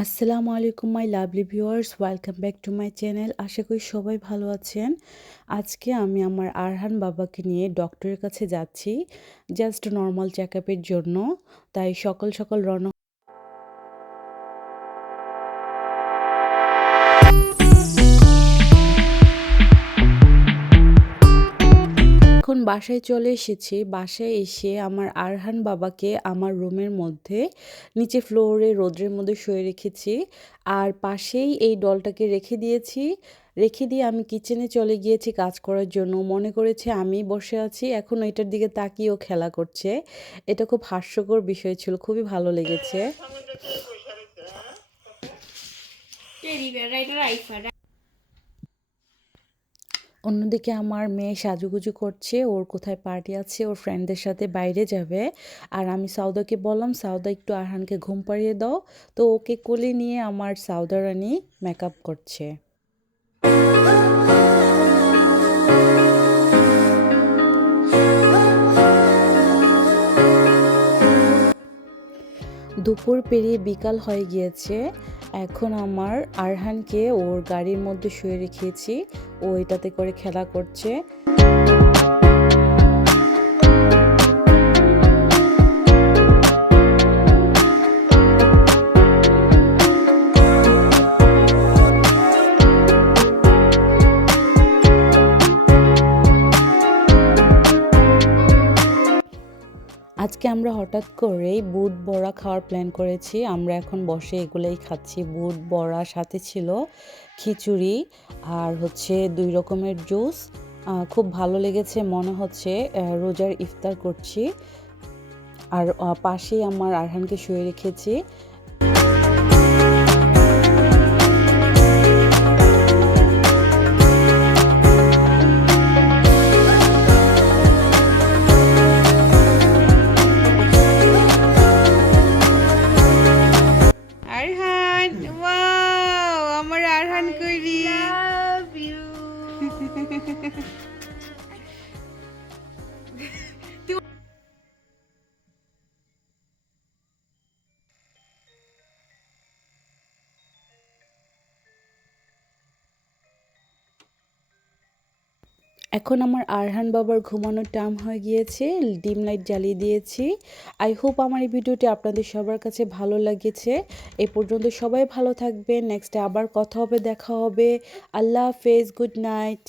আসসালামু আলাইকুম my lovely viewers, welcome back to my channel. আশা করি সবাই ভালো আছেন। আজকে আমি আমার আরহান বাবাকে নিয়ে ডক্টরের কাছে যাচ্ছি, জাস্ট নর্মাল চেক আপের জন্য। তাই সকাল সকাল রওনা। এখন বাসায় চলে এসেছি। বাসায় এসে আমার আরহান বাবাকে আমার রুমের মধ্যে নিচে ফ্লোরে রোদ্রের মধ্যে শুয়ে রেখেছি, আর পাশেই এই ডলটাকে রেখে দিয়েছি। রেখে দিয়ে আমি কিচেনে চলে গিয়েছি কাজ করার জন্য। মনে করেছে আমি বসে আছি, এখন এটার দিকে তাকিয়েও খেলা করছে। এটা খুব হাস্যকর বিষয় ছিল, খুবই ভালো লেগেছে। অন্যদিকে আমার মেয়ে সাজুগুজু করছে, ওর কোথায় পার্টি আছে, ওর ফ্রেন্ডদের সাথে বাইরে যাবে। আর আমি সাউদাকে বললাম, সাউদা একটু আরহানকে ঘুম পাড়িয়ে দাও। তো ওকে কোলে নিয়ে আমার সাউদা রানী মেকআপ করছে। দুপুর পেরিয়ে বিকাল হয়ে গিয়েছে। এখন আমার আরহানকে ওর গাড়ির মধ্যে শুয়ে রেখেছি, ও এটাতে করে খেলা করছে। আজকে আমরা হঠাৎ করেই বুট বড়া খাওয়ার প্ল্যান করেছি। আমরা এখন বসে এগুলোই খাচ্ছি। বুট বড়া, সাথে ছিল খিচুড়ি, আর হচ্ছে 2 রকমের জুস। খুব ভালো লেগেছে, মনে হচ্ছে রোজার ইফতার করছি। আর পাশেই আমার আরহানকে শুয়ে রেখেছি। আরহান, ওয়াও, আমার আরহান কইরি। এখন আমার আরহান বাবার ঘুমানোর টাইম হয়ে গিয়েছে। ডিম লাইট জ্বালিয়ে দিয়েছি। আই হোপ আমার এই ভিডিওটি আপনাদের সবার কাছে ভালো লেগেছে। এ পর্যন্ত সবাই ভালো থাকবেন। নেক্সটে আবার কথা হবে, দেখা হবে। আল্লাহ হাফেজ, গুড নাইট।